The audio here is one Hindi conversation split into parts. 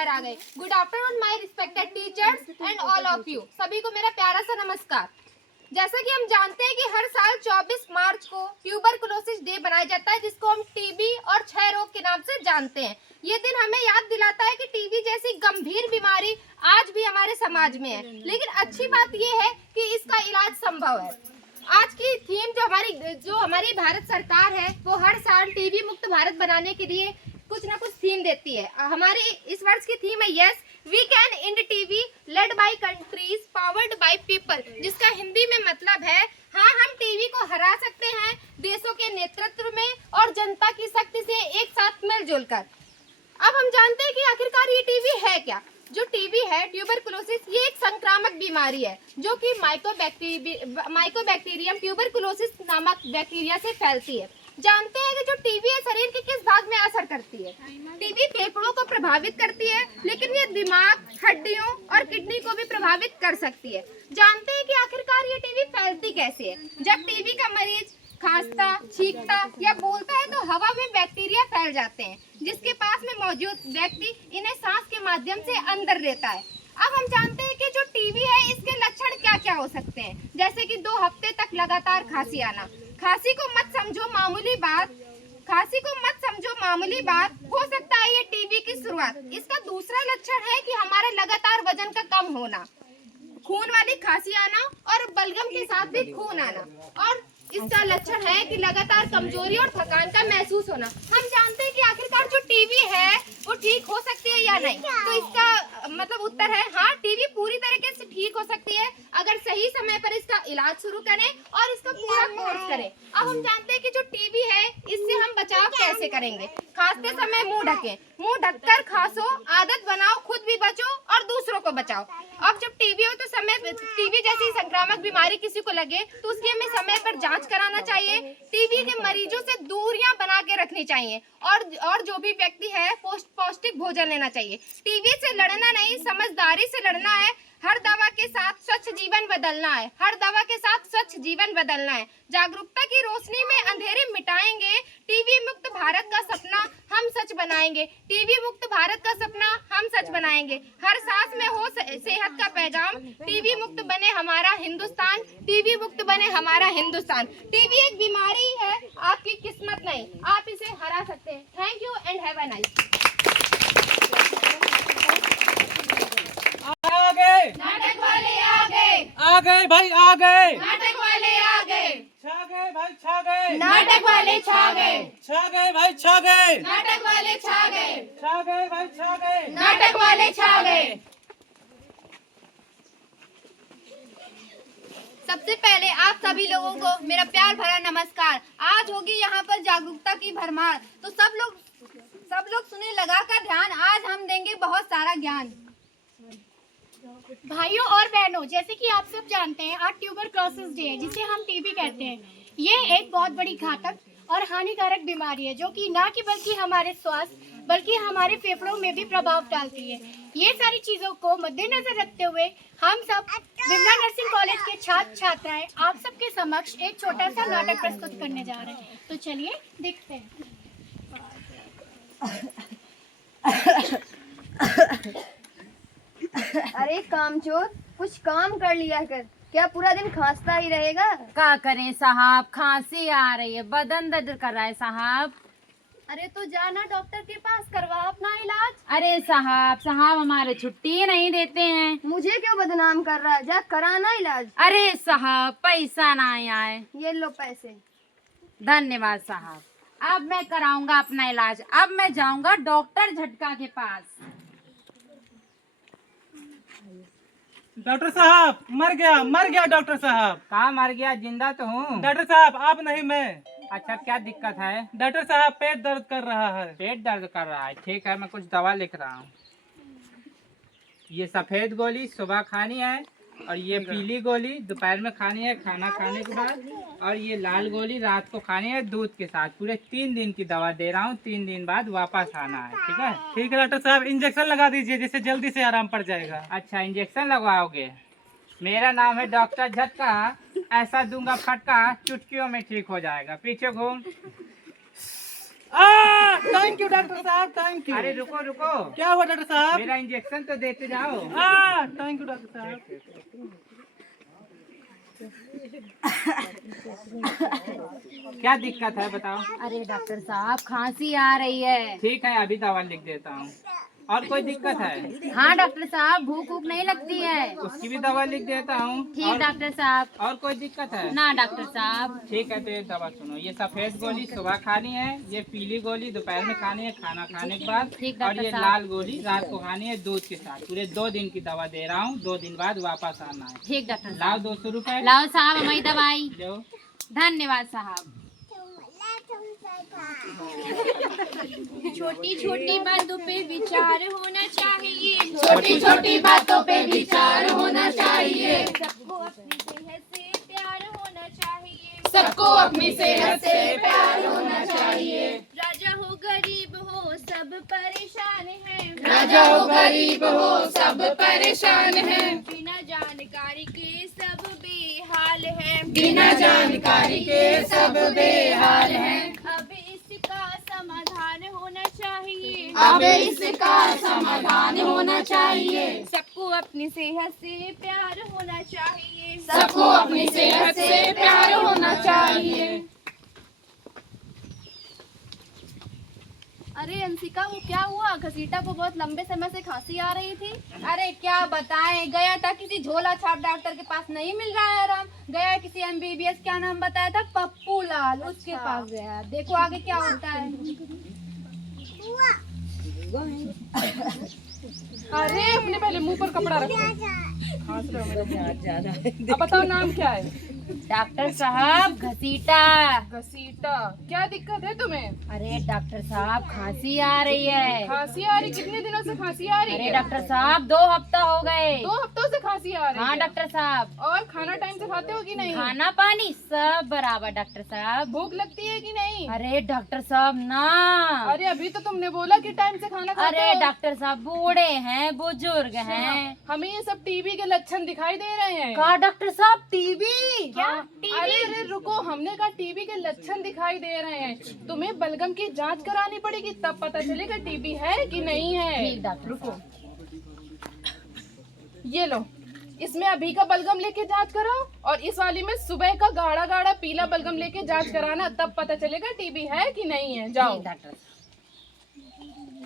घर आ गए। Good afternoon my respected teachers and all of you. सभी को मेरा प्यारा सा नमस्कार। जैसा कि हम जानते हैं कि हर साल 24 मार्च को ट्यूबरकुलोसिस डे बनाया जाता है, जिसको हम टीबी और क्षय रोग के नाम से जानते हैं। ये दिन हमें याद दिलाता है कि टीबी जैसी गंभीर बीमारी आज भी हमारे समाज में है, लेकिन अच्छी बात यह है कि इसका इलाज संभव है। आज की थीम जो हमारी भारत सरकार है, वो हर साल टीबी मुक्त भारत बनाने के लिए कुछ ना कुछ थीम देती है। हमारी इस वर्ष की थीम है yes we can end TB led by countries powered by people, जिसका हिंदी में मतलब है हाँ, हम टीबी को हरा सकते हैं देशों के नेतृत्व में और जनता की शक्ति से एक साथ मिलजुल कर। अब हम जानते हैं कि आखिरकार ये टीबी है क्या। जो टीबी है, ट्यूबरकुलोसिस, ये एक संक्रामक बीमारी है जो कि माइकोबैक्टीरियम ट्यूबरकुलोसिस नामक बैक्टीरिया से फैलती है। जानते हैं कि जो टीबी है शरीर के किस भाग में असर करती है। टीबी फेफड़ों को प्रभावित करती है, लेकिन ये दिमाग, हड्डियों और किडनी को भी प्रभावित कर सकती है। जानते हैं कि आखिरकार ये टीबी फैलती कैसे है। जब टीबी का मरीज खांसता, छींकता या बोलता है तो हवा में बैक्टीरिया फैल जाते हैं, जिसके पास में मौजूद व्यक्ति इन्हें सांस के माध्यम से अंदर लेता है। अब हम जानते हैं कि जो टीबी है इसके लक्षण क्या क्या हो सकते हैं, जैसे कि 2 हफ्ते तक लगातार खांसी आना। खांसी को मत समझो मामूली बात, हो सकता है ये टीबी की शुरुआत। इसका दूसरा लक्षण है कि हमारा लगातार वजन का कम होना, खून वाली खांसी आना और बलगम के साथ भी खून आना, और इसका लक्षण है कि लगातार कमजोरी और थकान का महसूस होना। हम जानते हैं कि आखिरकार जो टीबी है वो ठीक हो सकती है या नहीं, तो इसका मतलब उत्तर है हाँ, टीबी पूरी तरीके से ठीक हो सकती है अगर सही समय पर इसका इलाज शुरू करें और इसका पूरा कोर्स करें। अब हम जानते हैं कि जो टीबी है इससे हम बचाव कैसे करेंगे। खांसते समय मुंह ढकें, मुंह ढककर खांसो, आदत बनाओ, खुद भी बचो और दूसरों को बचाओ। अब जब टीबी हो तो टीबी जैसी संक्रामक बीमारी किसी को लगे तो उसकी हमें समय पर जांच कराना चाहिए। टीबी के मरीजों से दूरियां बना के रखनी चाहिए और जो भी व्यक्ति है पौष्टिक भोजन लेना चाहिए। टीबी से लड़ना नहीं, समझदारी से लड़ना है। हर दवा के साथ स्वच्छ जीवन बदलना है, हर दवा के साथ स्वच्छ जीवन बदलना है। जागरूकता की रोशनी में अंधेरे मिटाएंगे, टीबी मुक्त भारत का सपना हम सच बनाएंगे। टीबी मुक्त भारत का सपना हम सच बनाएंगे। हर सांस में हो सेहत का पैगाम, टीबी मुक्त बने हमारा हिंदुस्तान, टीबी मुक्त बने हमारा हिंदुस्तान। टीबी एक बीमारी है, आपकी किस्मत नहीं, आप इसे हरा सकते हैं। Thank you and have a nice. नाटक वाले आ गए भाई, आ गए। नाटक वाले आ गए, छा गए भाई, छा गए। नाटक वाले छा गए, छा गए भाई, छा गए। नाटक वाले छा गए, छा गए भाई, छा गए। नाटक वाले छा गए। सबसे पहले आप सभी लोगों को मेरा प्यार भरा नमस्कार। आज होगी यहाँ पर जागरूकता की भरमार, तो सब लोग सुने लगाकर ध्यान। आज हम देंगे बहुत सारा ज्ञान। भाइयों और बहनों, जैसे कि आप सब जानते हैं आज ट्यूबरकुलोसिस डे है, जिसे हम टीबी कहते हैं। ये एक बहुत बड़ी घातक और हानिकारक बीमारी है जो कि ना कि बल्कि हमारे स्वास्थ्य बल्कि हमारे फेफड़ों में भी प्रभाव डालती है। ये सारी चीज़ों को मद्देनजर रखते हुए हम सब विमला नर्सिंग कॉलेज के छात्र छात्राएं आप सबके समक्ष एक छोटा सा नाटक प्रस्तुत करने जा रहे हैं। तो चलिए देखते हैं। अरे कामचोर, कुछ काम कर लिया कर, क्या पूरा दिन खांसता ही रहेगा। क्या करें साहब, खांसी आ रही है, बदन दर्द कर रहा है साहब। अरे तो जाना डॉक्टर के पास, करवा अपना इलाज। अरे साहब हमारे छुट्टी नहीं देते हैं। मुझे क्यों बदनाम कर रहा है, जा कराना इलाज। अरे साहब पैसा ना आए। ये लो पैसे। धन्यवाद साहब, अब मैं कराऊंगा अपना इलाज। अब मैं जाऊंगा डॉक्टर झटका के पास। डॉक्टर साहब मर गया डॉक्टर साहब। कहाँ मर गया? जिंदा तो हूँ। डॉक्टर साहब आप नहीं, मैं। अच्छा, क्या दिक्कत है? डॉक्टर साहब पेट दर्द कर रहा है। पेट दर्द कर रहा है, ठीक है, मैं कुछ दवा लिख रहा हूँ। ये सफ़ेद गोली सुबह खानी है और ये पीली गोली दोपहर में खानी है खाना खाने के बाद, और ये लाल गोली रात को खानी है दूध के साथ। पूरे 3 दिन की दवा दे रहा हूँ, 3 दिन बाद वापस आना है, ठीक है? ठीक है डॉक्टर साहब, इंजेक्शन लगा दीजिए जिससे जल्दी से आराम पड़ जाएगा। अच्छा, इंजेक्शन लगवाओगे? मेरा नाम है डॉक्टर झटका, ऐसा दूंगा फटका चुटकियों में ठीक हो जाएगा। पीछे घूम। थैंक यू डॉक्टर साहब, थैंक यू। अरे रुको रुको, क्या हुआ डॉक्टर साहब? मेरा इंजेक्शन तो देते जाओ। थैंक यू डॉक्टर साहब। क्या दिक्कत है बताओ। अरे डॉक्टर साहब खांसी आ रही है। ठीक है अभी दवा लिख देता हूँ। और कोई दिक्कत है? हाँ डॉक्टर साहब, भूख भूख नहीं लगती है। उसकी भी दवा लिख देता हूँ। ठीक डॉक्टर साहब। और कोई दिक्कत है? ना डॉक्टर साहब। ठीक है तो एक दवा सुनो, ये सफेद गोली सुबह खानी है, ये पीली गोली दोपहर में खानी है खाना खाने के बाद, ठीक और डॉक्टर ये साहब। लाल गोली रात को खानी है दूध के साथ। पूरे 2 दिन की दवा दे रहा हूँ, 2 दिन बाद वापस आना है। ठीक डॉक्टर लाओ साहब। 200 रुपए। लाओ साहब हमारी दवाई। लो। धन्यवाद साहब। छोटी छोटी बातों पे विचार होना चाहिए। छोटी छोटी बातों पे विचार होना चाहिए। सबको अपनी सेहत से प्यार होना चाहिए। सबको अपनी सेहत से प्यार होना चाहिए। राजा हो गरीब हो सब परेशान हैं। राजा हो गरीब हो सब परेशान हैं। बिना जानकारी के सब बेहाल हैं। बिना जानकारी के सब बेहाल हैं। अब इसका समाधान होना चाहिए। अब इसका समाधान होना चाहिए। सबको अपनी सेहत से प्यार होना चाहिए। सबको अपनी सेहत से प्यार होना चाहिए। अरे अंशिका, वो क्या हुआ? घसीटा को बहुत लंबे समय से खांसी आ रही थी। अरे क्या बताएं, गया था किसी झोला छाप डॉक्टर के पास, नहीं मिल रहा है आराम। गया किसी MBBS, क्या नाम बताया था, पप्पू लाल, उसके पास गया। देखो आगे क्या होता है। अरे अपने पहले मुंह पर कपड़ा रखो। अब बताओ नाम क्या है? डॉक्टर साहब घसीटा। घसीटा। क्या दिक्कत है तुम्हें? अरे डॉक्टर साहब खांसी आ रही है। खांसी आ रही? कितने दिनों से खांसी आ रही अरे है? डॉक्टर साहब 2 हफ्ता हो गए। 2 हफ्तों से खांसी आ रही हाँ है? डॉक्टर साहब। और खाना टाइम से खाते हो कि नहीं? खाना पानी सब बराबर डॉक्टर साहब। भूख लगती है कि नहीं? अरे डॉक्टर साहब ना। अरे अभी तो तुमने बोला कि टाइम से खाना खाते अरे हो। डॉक्टर साहब बूढ़े हैं, बुजुर्ग हैं। हमें ये सब टीबी के लक्षण दिखाई दे रहे हैं। कहा डॉक्टर साहब टीबी? क्या? अरे रुको, हमने कहा टीबी के लक्षण दिखाई दे रहे हैं। तुम्हें बलगम की जांच करानी पड़ेगी, तब पता चलेगा टीबी है कि नहीं है। ठीक डॉक्टर रुको, ये लो, इसमें अभी का बलगम लेके जांच कराओ, और इस वाली में सुबह का गाढ़ा गाढ़ा पीला बलगम लेके जांच कराना, तब पता चलेगा टीबी है कि नहीं है। जाओ। डॉक्टर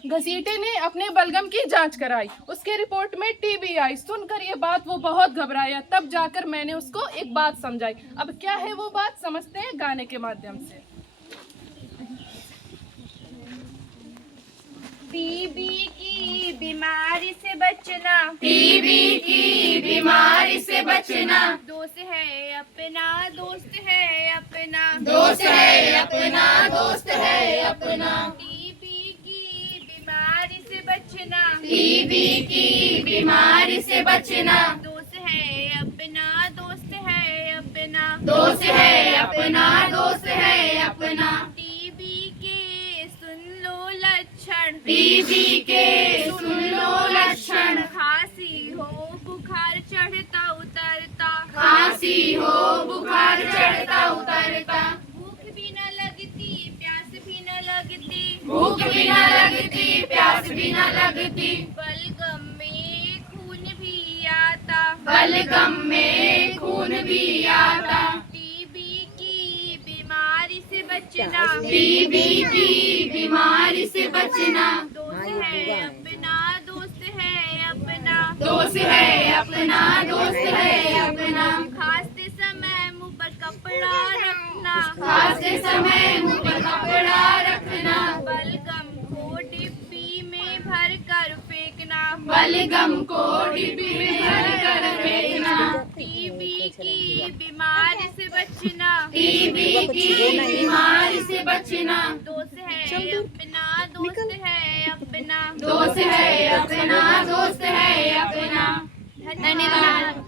घसीटे ने अपने बलगम की जांच कराई, उसके रिपोर्ट में टीबी आई। सुनकर ये बात वो बहुत घबराया, तब जाकर मैंने उसको एक बात समझाई। अब क्या है वो बात, समझते हैं गाने के माध्यम से। टीबी की बीमारी से बचना। टीबी की बीमारी से बचना। दोस्त है अपना, दोस्त है अपना। दोस्त है अपना, दोस्त है अपना। टीबी की बीमारी से बचना। टीबी की बीमारी से बचना। दोस्त है अपना, दोस्त है अपना। दोस्त है अपना, दोस्त है अपना। टीबी के सुन लो लक्षण। टीबी के सुन लो लक्षण। खांसी हो, बुखार चढ़ता उतरता। खांसी हो, बुखार चढ़ता उतरता। भूख भी न लगती, प्यास भी न लगती। भूख भी न लगती, प्यास भी न लगती। बलगम में खून भी आता। बलगम में खून भी आता। टीबी की बीमारी से बचना। टीबी की बीमारी से बचना। दोस्त है अपना, दोस्त है अपना। दोस्त है अपना, दोस्त है अपना। खांसते समय मुंह पर कपड़ा रखना। खांसते समय मुंह पर कपड़ा रखना। बलगम को डिब्बी में भर कर फेंकना। बलगम को डिब्बी में भर कर फेंकना। टीबी की बीमारी से बचना। टीबी की बीमारी से बचना। दोस्त है अपना, दोस्त है अपना। दोस्त है अपना, दोस्त है अपना। धन्यवाद।